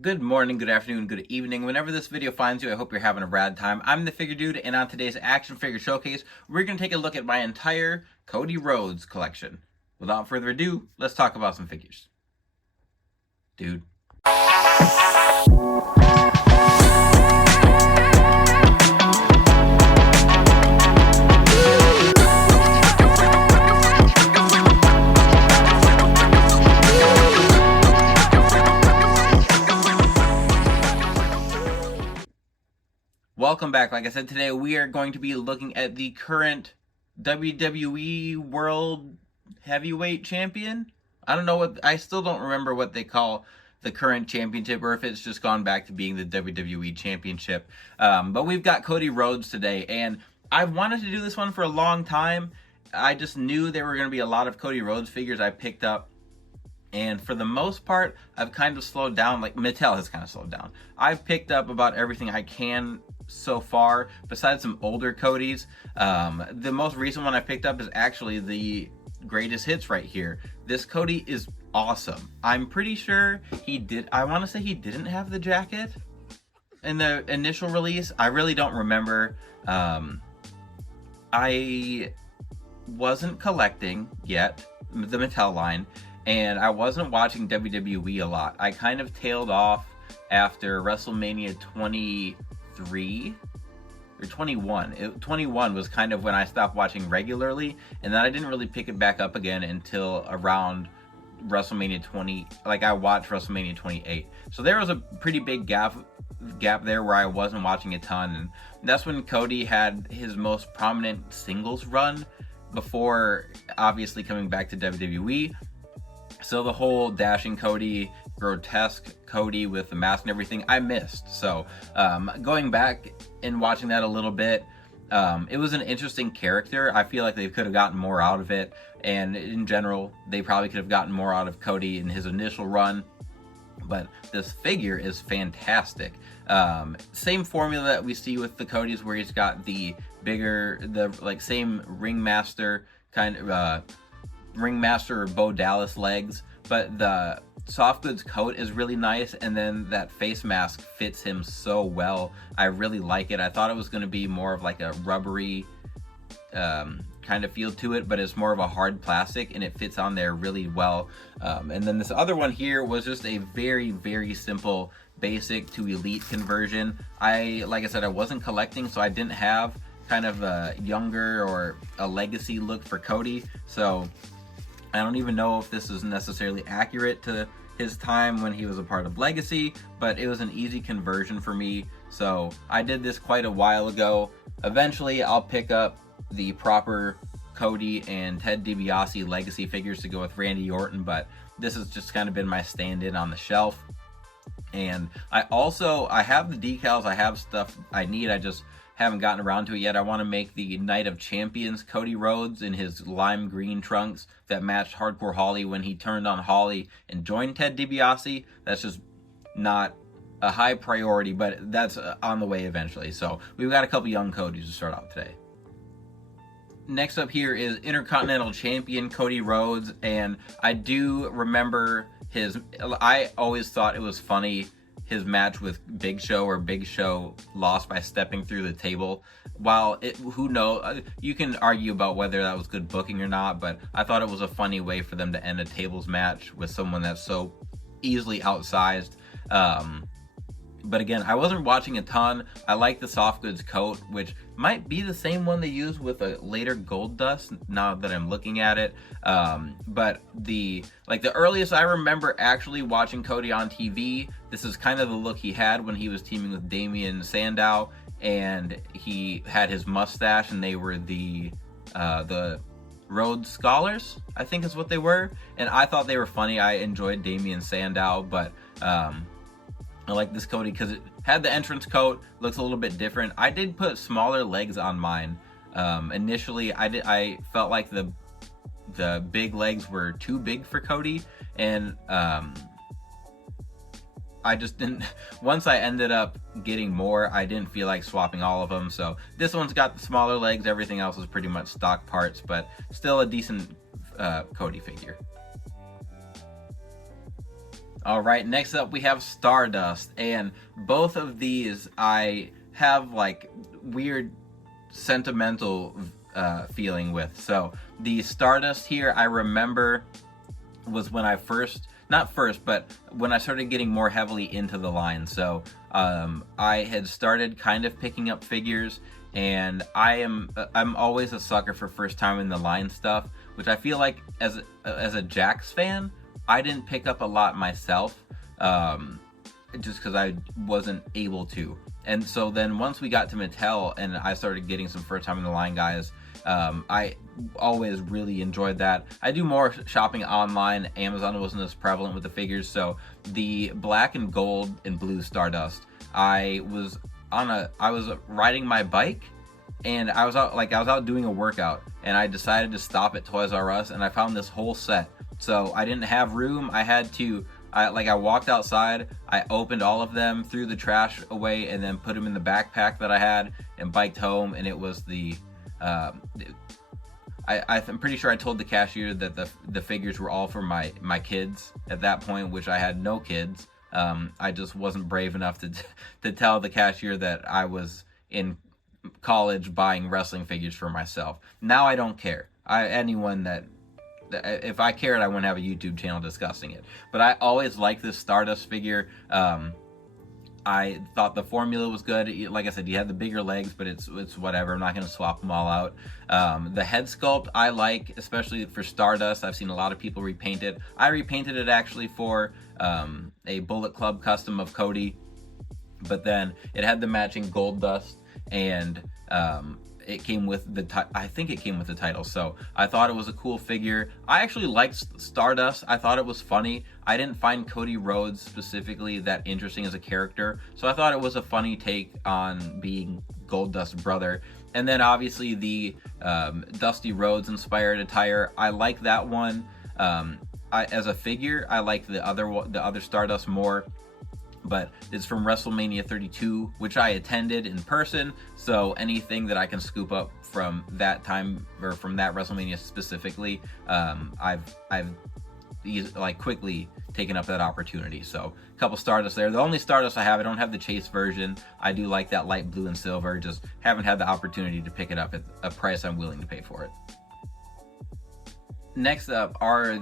Good morning, good afternoon, good evening. Whenever this video finds you, I hope you're having a rad time. I'm the Figure Dude, and on today's Action Figure Showcase, we're going to take a look at my entire Cody Rhodes collection. Without further ado, let's talk about some figures. Dude. Welcome back. Like I said, today we are going to be looking at the current WWE World Heavyweight Champion. I still don't remember what they call the current championship, or if it's just gone back to being the WWE Championship. But we've got Cody Rhodes today, and I've wanted to do this one for a long time. I just knew there were going to be a lot of Cody Rhodes figures I picked up. And for the most part, I've kind of slowed down. Like, Mattel has kind of slowed down. I've picked up about everything I can so far, besides some older Codys. The most recent one I picked up is actually the greatest hits right here. This Cody is awesome. I'm pretty sure I want to say he didn't have the jacket in the initial release. I really don't remember. I wasn't collecting yet the Mattel line, and I wasn't watching WWE a lot. I kind of tailed off after WrestleMania 23 or 21. 21 was kind of when I stopped watching regularly, and then I didn't really pick it back up again until around WrestleMania 20. Like, I watched WrestleMania 28. So there was a pretty big gap there where I wasn't watching a ton, and that's when Cody had his most prominent singles run before obviously coming back to WWE. So the whole dashing Cody, grotesque Cody with the mask and everything, I missed. So going back and watching that a little bit, it was an interesting character. I feel like they could have gotten more out of it. And in general, they probably could have gotten more out of Cody in his initial run. But this figure is fantastic. Same formula that we see with the Codys, where he's got the bigger, same ringmaster ringmaster or Bo Dallas legs, but the soft goods coat is really nice, and then that face mask fits him so well. I really like it. I thought it was going to be more of like a rubbery kind of feel to it, but it's more of a hard plastic, and it fits on there really well. And then this other one here was just a very, very simple basic to elite conversion. Like I said, I wasn't collecting, so I didn't have kind of a younger or a legacy look for Cody, so I don't even know if this is necessarily accurate to his time when he was a part of Legacy, but it was an easy conversion for me, so I did this quite a while ago. Eventually, I'll pick up the proper Cody and Ted DiBiase Legacy figures to go with Randy Orton, but this has just kind of been my stand-in on the shelf. And I have the decals, I have stuff I need, I just haven't gotten around to it yet. I want to make the Night of Champions Cody Rhodes in his lime green trunks that matched Hardcore Holly when he turned on Holly and joined Ted DiBiase. That's just not a high priority, but that's on the way eventually. So we've got a couple young Codys to start out today. Next up here is Intercontinental Champion Cody Rhodes, and I do remember I always thought it was funny, his match with Big Show, where Big Show lost by stepping through the table. Who knows, you can argue about whether that was good booking or not, but I thought it was a funny way for them to end a tables match with someone that's so easily outsized. But again, I wasn't watching a ton. I like the soft goods coat, which might be the same one they used with a later Gold Dust, now that I'm looking at it. But the earliest I remember actually watching Cody on TV, this is kind of the look he had when he was teaming with Damien Sandow, and he had his mustache, and they were the Rhodes Scholars, I think is what they were. And I thought they were funny. I enjoyed Damien Sandow, but I like this Cody because it had the entrance coat, looks a little bit different. I did put smaller legs on mine. Initially, I felt like the big legs were too big for Cody, and I just didn't. Once I ended up getting more, I didn't feel like swapping all of them. So this one's got the smaller legs. Everything else is pretty much stock parts, but still a decent Cody figure. All right, next up we have Stardust, and both of these I have like weird sentimental feeling with. So the Stardust here, I remember was when I first, not first, but when I started getting more heavily into the line. So I had started kind of picking up figures, and I'm always a sucker for first time in the line stuff, which I feel like as a Jax fan, I didn't pick up a lot myself, just because I wasn't able to. And so then once we got to Mattel and I started getting some first time in the line guys, I always really enjoyed that. I do more shopping online. Amazon wasn't as prevalent with the figures, so the black and gold and blue Stardust, I was riding my bike, and I was out doing a workout, and I decided to stop at Toys R Us, and I found this whole set. So I didn't have room. I walked outside, I opened all of them, threw the trash away, and then put them in the backpack that I had, and biked home. And it was I'm pretty sure I told the cashier that the figures were all for my kids at that point, which I had no kids. I just wasn't brave enough to tell the cashier that I was in college buying wrestling figures for myself. Now I don't care. If I cared, I wouldn't have a YouTube channel discussing it. But I always liked this Stardust figure. I thought the formula was good. Like I said, you had the bigger legs, but it's whatever. I'm not going to swap them all out. The head sculpt I like, especially for Stardust. I've seen a lot of people repaint it. I repainted it actually for a Bullet Club custom of Cody. But then it had the matching gold dust, and it came with I think it came with the title, so I thought it was a cool figure. I actually liked Stardust. I thought it was funny. I didn't find Cody Rhodes specifically that interesting as a character, so I thought it was a funny take on being Goldust's brother. And then obviously the Dusty Rhodes inspired attire, I like that one. As a figure, I like the other Stardust more, but it's from WrestleMania 32, which I attended in person, so anything that I can scoop up from that time, or from that WrestleMania specifically, I've quickly taken up that opportunity. So a couple Stardust there. The only Stardust I don't have the Chase version. I do like that light blue and silver, just haven't had the opportunity to pick it up at a price I'm willing to pay for it. Next up are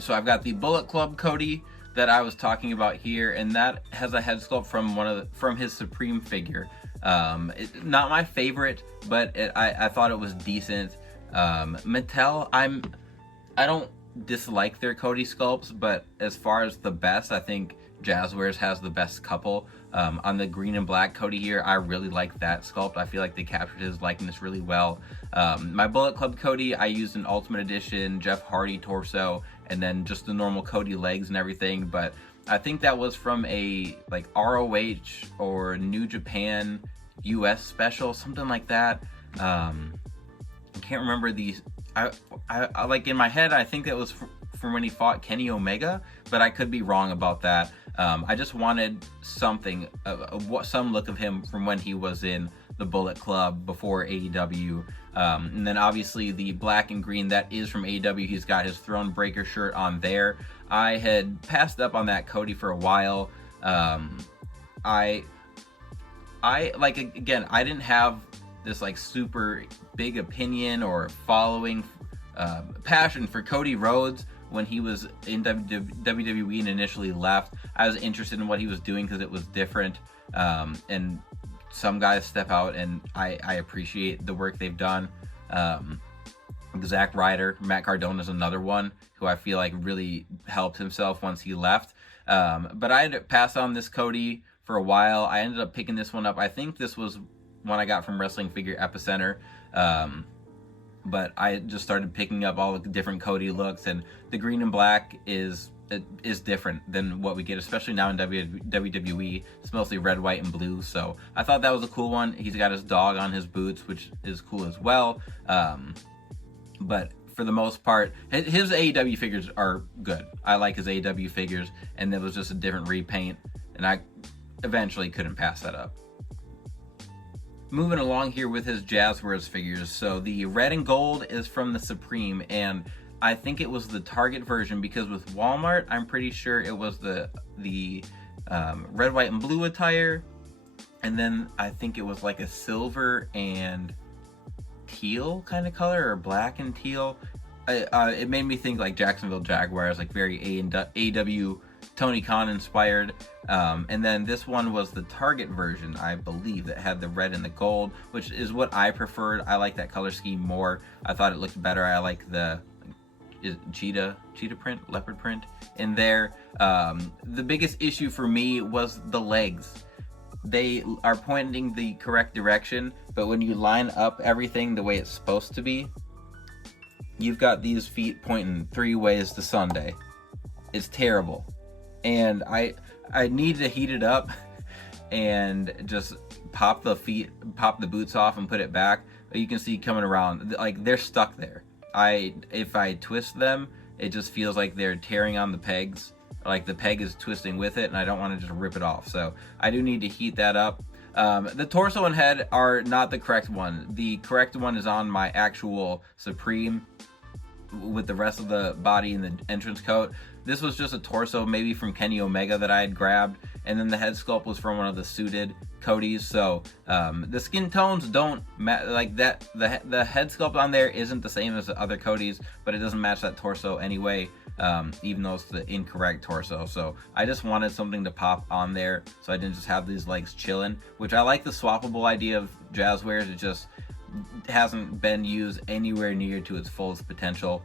so I've got the Bullet Club Cody that I was talking about here, and that has a head sculpt from his Supreme figure. Not my favorite, but I thought it was decent. Mattel, I don't dislike their Cody sculpts, but as far as the best, I think Jazwares has the best couple. On the green and black Cody here, I really like that sculpt. I feel like they captured his likeness really well. My Bullet Club Cody, I used an Ultimate Edition Jeff Hardy torso, and then just the normal Cody legs and everything, but I think that was from a ROH or New Japan US special, something like that. I can't remember these. I in my head, I think that was from when he fought Kenny Omega, but I could be wrong about that. I just wanted something, some look of him from when he was in the Bullet Club before AEW. And then obviously the black and green, that is from AEW. He's got his Throne Breaker shirt on there. I had passed up on that Cody for a while. I again, I didn't have this super big opinion or following passion for Cody Rhodes when he was in WWE and initially left. I was interested in what he was doing because it was different, and some guys step out, and I appreciate the work they've done. Zack Ryder, Matt Cardona is another one who I feel like really helped himself once he left. But I had passed on this Cody for a while. I ended up picking this one up. I think this was one I got from Wrestling Figure Epicenter. But I just started picking up all the different Cody looks, and the green and black is different than what we get, especially now in WWE. It's mostly red, white, and blue, so I thought that was a cool one. He's got his dog on his boots, which is cool as well. But for the most part, his AEW figures are good. I like his AEW figures, and it was just a different repaint, and I eventually couldn't pass that up. Moving along here with his Jazwares figures. So the red and gold is from the Supreme, and I think it was the Target version, because with Walmart, I'm pretty sure it was the red, white, and blue attire, and then I think it was like a silver and teal kind of color, or black and teal. It made me think like Jacksonville Jaguars, like very AEW Tony Khan inspired. And then this one was the Target version, I believe, that had the red and the gold, which is what I preferred. I like that color scheme more. I thought it looked better. I like the cheetah print, leopard print in there. The biggest issue for me was the legs. They are pointing the correct direction, but when you line up everything the way it's supposed to be, you've got these feet pointing 3 ways to Sunday. It's terrible. And I need to heat it up and just pop the boots off and put it back. You can see coming around, like they're stuck there. If I twist them, it just feels like they're tearing on the pegs, like the peg is twisting with it, and I don't want to just rip it off. So I do need to heat that up. The torso and head are not the correct one. The correct one is on my actual Supreme with the rest of the body and the entrance coat. This was just a torso, maybe from Kenny Omega, that I had grabbed, and then the head sculpt was from one of the suited Codys. So the skin tones don't like that. The head sculpt on there isn't the same as the other Codys, but it doesn't match that torso anyway, even though it's the incorrect torso. So I just wanted something to pop on there, so I didn't just have these legs chilling, which I like the swappable idea of Jazwares. It just hasn't been used anywhere near to its fullest potential.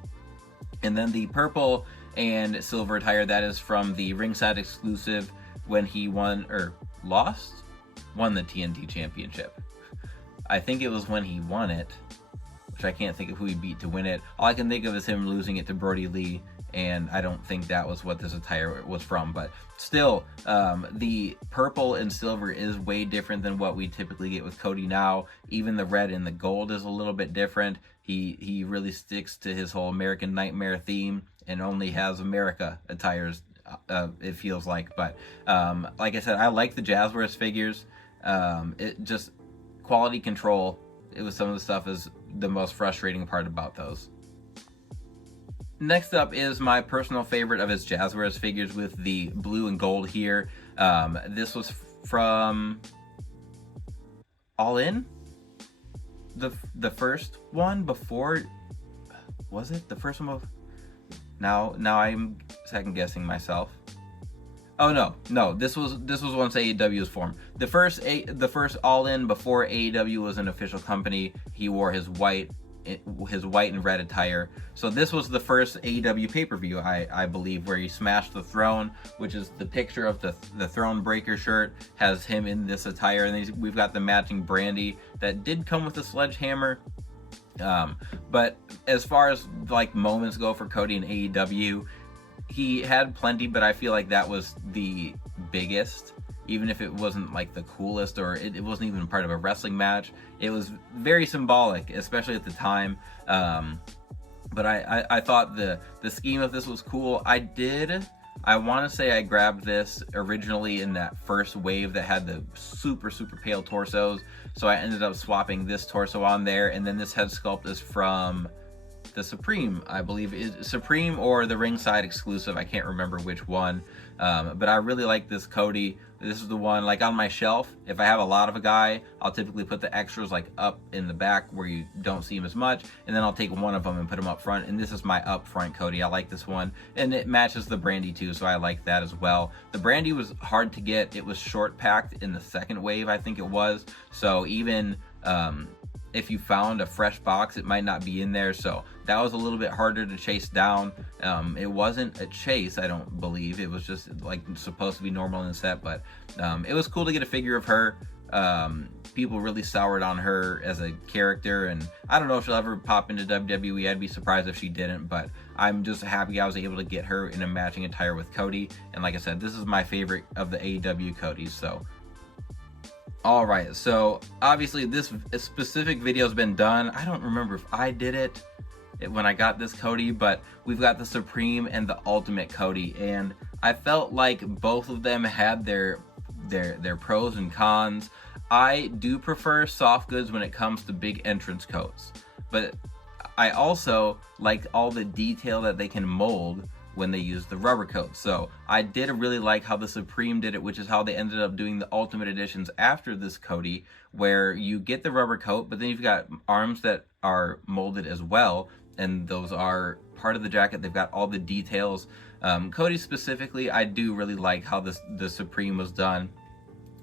And then the purple and silver attire, that is from the ringside exclusive when he won the TNT championship. I think it was when he won it, which I can't think of who he beat to win it. All I can think of is him losing it to Brody Lee, and I don't think that was what this attire was from. But still, the purple and silver is way different than what we typically get with Cody now. Even the red and the gold is a little bit different. He really sticks to his whole American Nightmare theme and only has America attires, it feels like. But like I said, I like the Jazwares figures. It just, quality control, it was some of the stuff is the most frustrating part about those. Next up is my personal favorite of his Jazwares figures with the blue and gold here. This was from All In? The first one before, was it the first one? Now I'm second guessing myself. Oh no, this was once AEW was formed. The first All In before AEW was an official company. He wore his white and red attire. So this was the first AEW pay-per-view, I believe, where he smashed the throne, which is the picture of the Throne Breaker shirt, has him in this attire, and then we've got the matching brandy that did come with a sledgehammer. But as far as like moments go for Cody in AEW, he had plenty, but I feel like that was the biggest. Even if it wasn't like the coolest, or it wasn't even part of a wrestling match, it was very symbolic, especially at the time. But I thought the scheme of this was cool. I want to say I grabbed this originally in that first wave that had the super pale torsos, so I ended up swapping this torso on there, and then this head sculpt is from the Supreme, I believe, is Supreme or the ringside exclusive. I can't remember which one, but I really like this Cody. This is the one, like on my shelf, if I have a lot of a guy, I'll typically put the extras like up in the back where you don't see him as much, and then I'll take one of them and put him up front, and this is my up front Cody. I like this one, and it matches the brandy too, so I like that as well. The brandy was hard to get. It was short packed in the second wave, I think it was, so even if you found a fresh box, it might not be in there, so that was a little bit harder to chase down. It wasn't a chase, I don't believe. It was just like supposed to be normal in the set, but it was cool to get a figure of her. People really soured on her as a character, and I don't know if she'll ever pop into WWE. I'd be surprised if she didn't, but I'm just happy I was able to get her in a matching attire with Cody. And like I said, this is my favorite of the AEW Codys, so. Alright, so obviously this specific video has been done. I don't remember if I did it when I got this Cody, but we've got the Supreme and the Ultimate Cody, and I felt like both of them had their pros and cons. I do prefer soft goods when it comes to big entrance coats, but I also like all the detail that they can mold when they use the rubber coat. So I did really like how the Supreme did it, which is how they ended up doing the Ultimate Editions after this Cody, where you get the rubber coat, but then you've got arms that are molded as well, and those are part of the jacket. They've got all the details. Cody specifically, I do really like how the Supreme was done.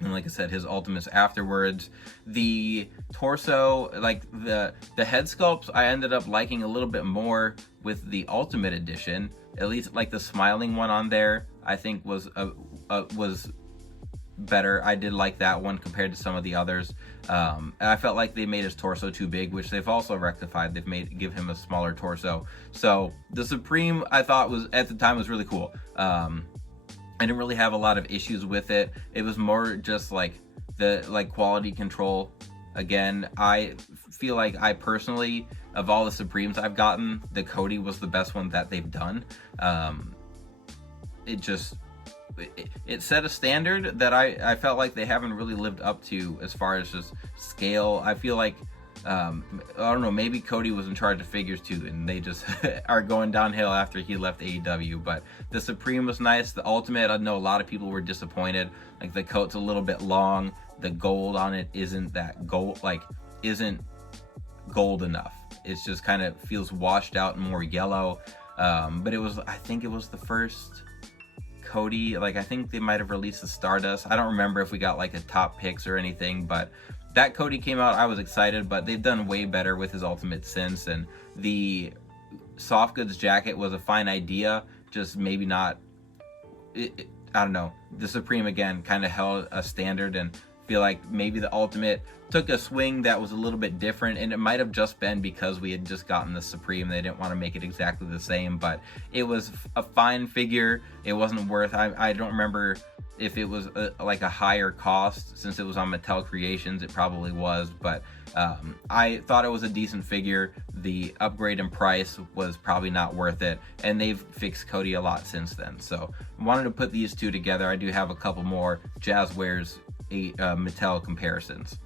And like I said, his ultimates afterwards. The torso, like the head sculpts, I ended up liking a little bit more with the Ultimate Edition. At least like the smiling one on there, I think was better. I did like that one compared to some of the others. And I felt like they made his torso too big, which they've also rectified. They've give him a smaller torso. So the Supreme, I thought, was at the time was really cool. I didn't really have a lot of issues with it. It was more just like the quality control. Again, I feel like I personally, of all the Supremes I've gotten, the Cody was the best one that they've done. It set a standard that I felt like they haven't really lived up to as far as just scale. I feel like, I don't know, maybe Cody was in charge of figures too, and they just are going downhill after he left AEW. But the Supreme was nice. The Ultimate, I know a lot of people were disappointed. Like the coat's a little bit long. The gold on it isn't that gold, isn't gold enough. It's just kind of feels washed out and more yellow. But I think it was the first Cody. Like I think they might have released the Stardust. I don't remember if we got like a top picks or anything, but that Cody came out, I was excited, but they've done way better with his Ultimate since. And the soft goods jacket was a fine idea, just maybe not. I don't know. The Supreme again kind of held a standard, and feel like maybe the Ultimate took a swing that was a little bit different, and it might have just been because we had just gotten the Supreme. They didn't want to make it exactly the same, but it was a fine figure. It wasn't worth. I don't remember if it was like a higher cost. Since it was on Mattel Creations, it probably was, but I thought it was a decent figure. The upgrade in price was probably not worth it, and they've fixed Cody a lot since then. So I wanted to put these two together. I do have a couple more Jazwares Mattel comparisons.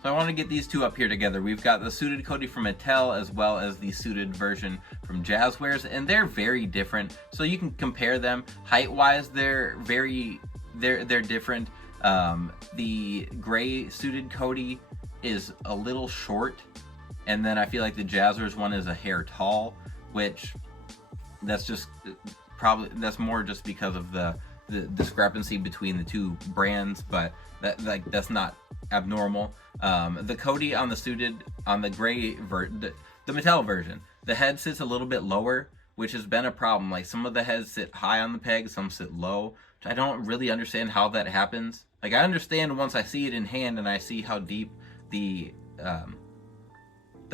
So I want to get these two up here together. We've got the suited Cody from Mattel as well as the suited version from Jazwares, and they're very different. So you can compare them height-wise. They're different. The gray suited Cody is a little short, and then I feel like the Jazwares one is a hair tall, which that's more just because of the discrepancy between the two brands, but that's not abnormal. The Cody on the gray the Mattel version, the head sits a little bit lower, which has been a problem. Like some of the heads sit high on the peg, some sit low, which I don't really understand how that happens. Like I understand once I see it in hand and I see how deep the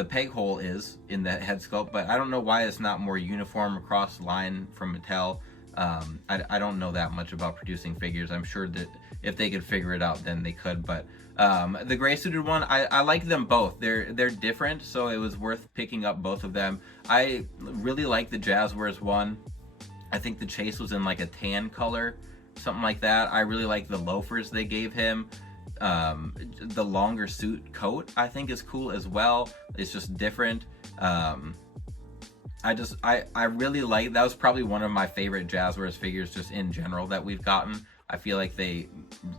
peg hole is in the head sculpt, but I don't know why it's not more uniform across the line from Mattel. I don't know that much about producing figures. I'm sure that if they could figure it out, then they could. But the gray suited one, I like them both. They're different, so it was worth picking up both of them. I really like the Jazwares one. I think the chase was in like a tan color, something like that. I really like the loafers they gave him. The longer suit coat I think is cool as well. It's just different. I really like, that was probably one of my favorite Jazwares figures just in general that we've gotten. I feel like they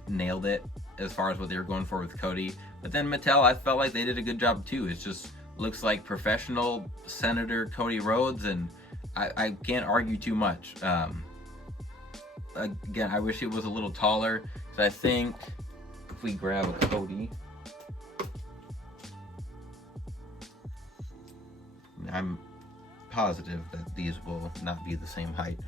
nailed it as far as what they were going for with Cody. But then Mattel, I felt like they did a good job too. It just looks like professional Senator Cody Rhodes, and I can't argue too much. Again, I wish it was a little taller, so I think if we grab a Cody, I'm positive that these will not be the same height.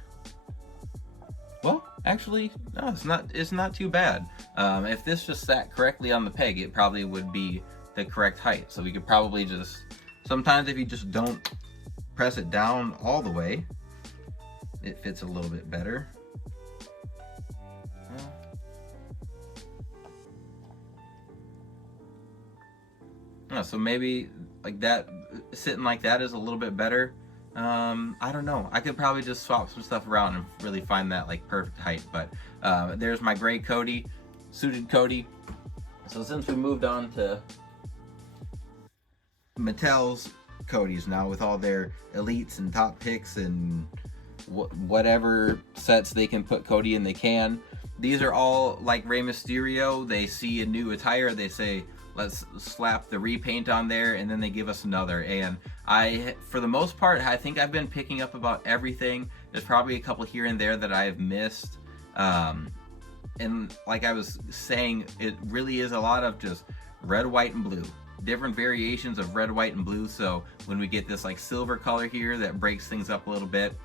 Well, actually, no, it's not too bad. If this just sat correctly on the peg, it probably would be the correct height. So we could probably just, sometimes if you just don't press it down all the way, it fits a little bit better. So maybe like that, sitting like that is a little bit better. I don't know. I could probably just swap some stuff around and really find that like perfect height. But there's my gray Cody, suited Cody. So since we moved on to Mattel's Cody's now with all their elites and top picks and whatever sets they can put Cody in, they can. These are all like Rey Mysterio. They see a new attire, they say, let's slap the repaint on there, and then they give us another. And for the most part, I think I've been picking up about everything. There's probably a couple here and there that I have missed. And like I was saying, it really is a lot of just red, white, and blue. Different variations of red, white, and blue. So when we get this like silver color here that breaks things up a little bit,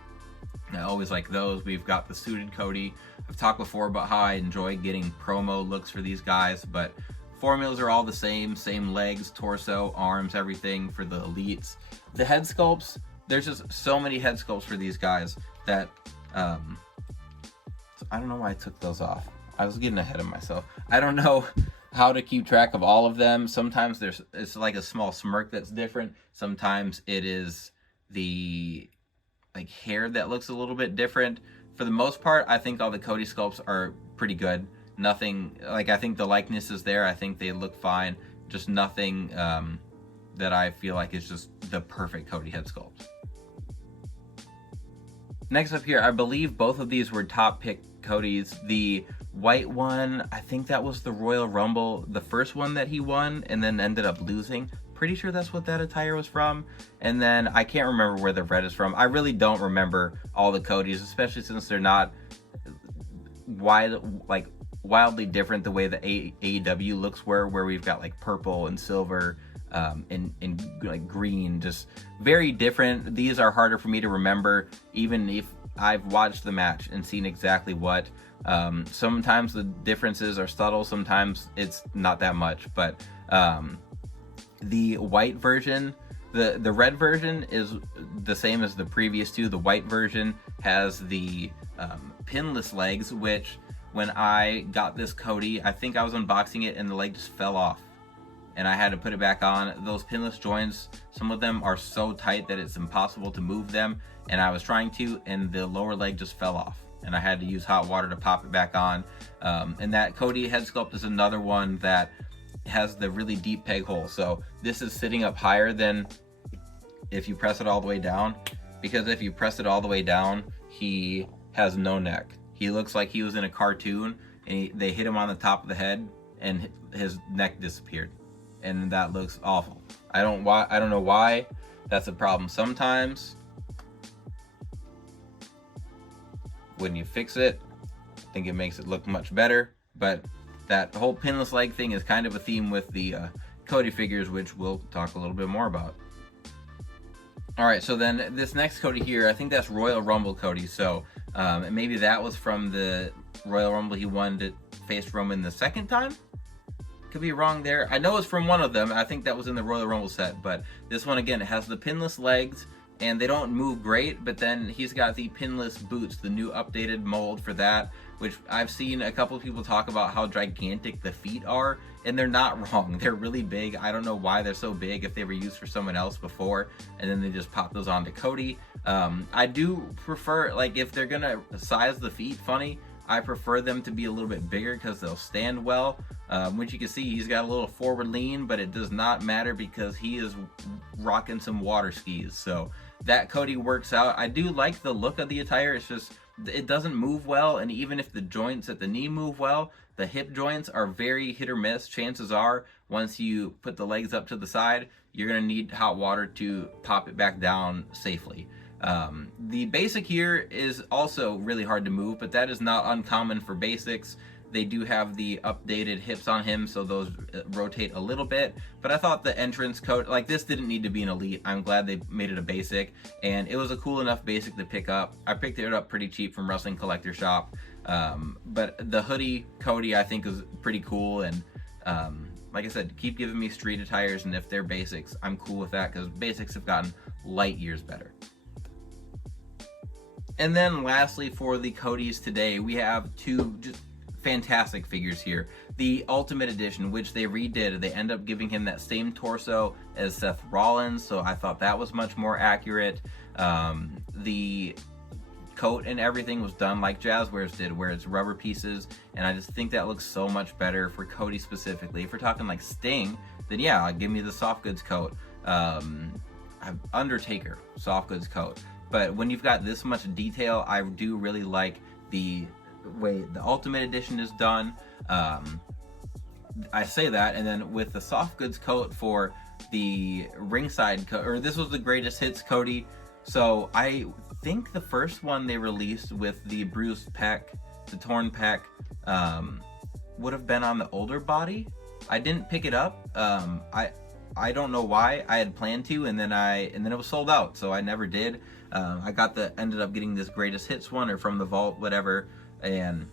I always like those. We've got the suited Cody. I've talked before about how I enjoy getting promo looks for these guys, but formulas are all the same legs, torso, arms, everything for the elites. The head sculpts, there's just so many head sculpts for these guys that I don't know why I took those off. I was getting ahead of myself. I don't know how to keep track of all of them. Sometimes it's like a small smirk that's different. Sometimes it is the like hair that looks a little bit different. For the most part, I think all the Cody sculpts are pretty good. Nothing, like I think the likeness is there. I think they look fine. Just nothing that I feel like is just the perfect Cody head sculpt. Next up here, I believe both of these were top pick Codys. The white one, I think that was the Royal Rumble, the first one that he won and then ended up losing. Pretty sure that's what that attire was from. And then I can't remember where the red is from. I really don't remember all the Codys, especially since they're not wildly different the way the AEW looks were, where we've got like purple and silver and like green, just very different. These are harder for me to remember, even if I've watched the match and seen exactly what. Sometimes the differences are subtle, sometimes it's not that much, but the white version, the red version is the same as the previous two. The white version has the pinless legs, which when I got this Cody, I think I was unboxing it and the leg just fell off and I had to put it back on. Those pinless joints, some of them are so tight that it's impossible to move them, and I was trying to, and the lower leg just fell off and I had to use hot water to pop it back on. And that Cody head sculpt is another one that has the really deep peg hole. So this is sitting up higher than if you press it all the way down, because if you press it all the way down, he has no neck. He looks like he was in a cartoon and they hit him on the top of the head and his neck disappeared, and that looks awful. I don't know why that's a problem. Sometimes when you fix it, I think it makes it look much better, but that whole pinless leg thing is kind of a theme with the Cody figures, which we'll talk a little bit more about. All right, so then this next Cody here, I think that's Royal Rumble Cody. So maybe that was from the Royal Rumble he won to face Roman the second time. Could be wrong there. I know it's from one of them. I think that was in the Royal Rumble set, but this one again, it has the pinless legs and they don't move great, but then he's got the pinless boots, the new updated mold for that, which I've seen a couple of people talk about how gigantic the feet are, and they're not wrong. They're really big. I don't know why they're so big, if they were used for someone else before and then they just pop those onto Cody. I do prefer, like, if they're gonna size the feet funny, I prefer them to be a little bit bigger because they'll stand well. Which you can see, he's got a little forward lean, but it does not matter because he is rocking some water skis. So that Cody works out. I do like the look of the attire. It's just, it doesn't move well, and even if the joints at the knee move well, the hip joints are very hit or miss. Chances are, once you put the legs up to the side, you're gonna need hot water to pop it back down safely. The basic here is also really hard to move, but that is not uncommon for basics. They do have the updated hips on him, so those rotate a little bit. But I thought the entrance coat, like, this didn't need to be an elite. I'm glad they made it a basic, and it was a cool enough basic to pick up. I picked it up pretty cheap from Wrestling Collector Shop. But the hoodie Cody, I think, is pretty cool, and like I said, keep giving me street attires, and if they're basics, I'm cool with that, because basics have gotten light years better. And then lastly, for the Codys today, we have two just fantastic figures here. The Ultimate Edition, which they redid, they end up giving him that same torso as Seth Rollins, so I thought that was much more accurate. The coat and everything was done like Jazwares did, where it's rubber pieces, and I just think that looks so much better for Cody specifically. If we're talking like Sting, then yeah, give me the soft goods coat. Undertaker soft goods coat. But when you've got this much detail, I do really like the way the Ultimate Edition is done. I say that, and then with the soft goods coat for the ringside coat, or this was the greatest hits Cody. So I think the first one they released with the bruised pec, the torn pec, would have been on the older body. I didn't pick it up. I don't know why. I had planned to, and then it was sold out, so I never did. I ended up getting this greatest hits one, or from the vault, whatever, and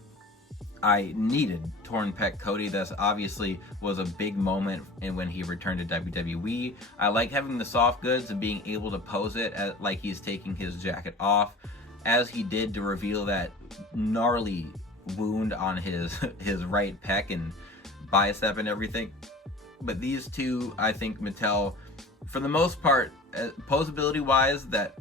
I needed torn pec Cody. This obviously was a big moment when he returned to WWE. I like having the soft goods and being able to pose it like he's taking his jacket off, as he did to reveal that gnarly wound on his right pec and bicep and everything. But these two, I think Mattel, for the most part, posability wise, that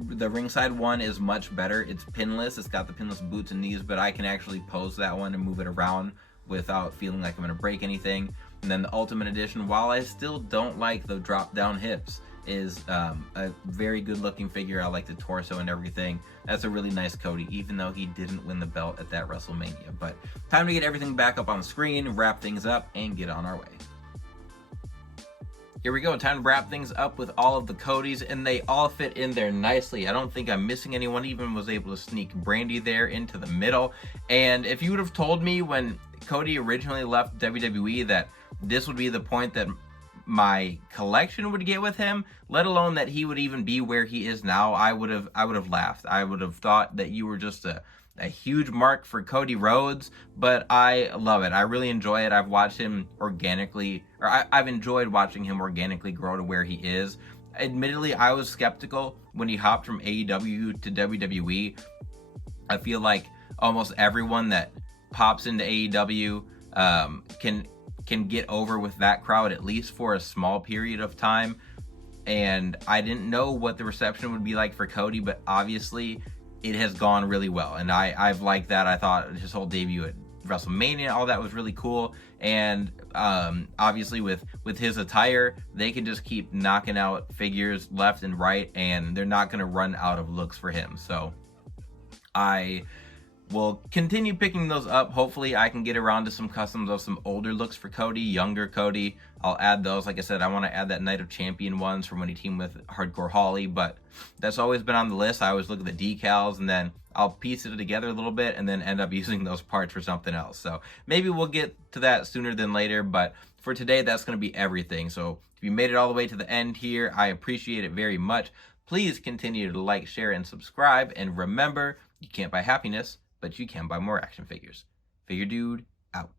the ringside one is much better. It's pinless. It's got the pinless boots and knees, but I can actually pose that one and move it around without feeling like I'm going to break anything. And then the Ultimate Edition, while I still don't like the drop down hips, is a very good looking figure. I like the torso and everything. That's a really nice Cody, even though he didn't win the belt at that WrestleMania. But time to get everything back up on the screen, wrap things up, and get on our way. Here we go, time to wrap things up with all of the Codys, and they all fit in there nicely. I don't think I'm missing anyone. Even was able to sneak Brandy there into the middle. And if you would have told me when Cody originally left WWE that this would be the point that my collection would get with him, let alone that he would even be where he is now, I would have laughed. I would have thought that you were just a huge mark for Cody Rhodes, but I love it. I really enjoy it. I've watched him organically, or I've enjoyed watching him organically grow to where he is. Admittedly, I was skeptical when he hopped from AEW to WWE. I feel like almost everyone that pops into AEW can get over with that crowd, at least for a small period of time. And I didn't know what the reception would be like for Cody, but obviously it has gone really well, and I've liked that. I thought his whole debut at WrestleMania, all that was really cool. And obviously with his attire, they can just keep knocking out figures left and right, and they're not going to run out of looks for him. So I will continue picking those up. Hopefully I can get around to some customs of some older looks for Cody, younger Cody. I'll add those. Like I said, I want to add that Night of Champion ones from when he teamed with Hardcore Holly, but that's always been on the list. I always look at the decals, and then I'll piece it together a little bit and then end up using those parts for something else. So maybe we'll get to that sooner than later, but for today, that's going to be everything. So if you made it all the way to the end here, I appreciate it very much. Please continue to like, share, and subscribe. And remember, you can't buy happiness, but you can buy more action figures. Figure Dude out.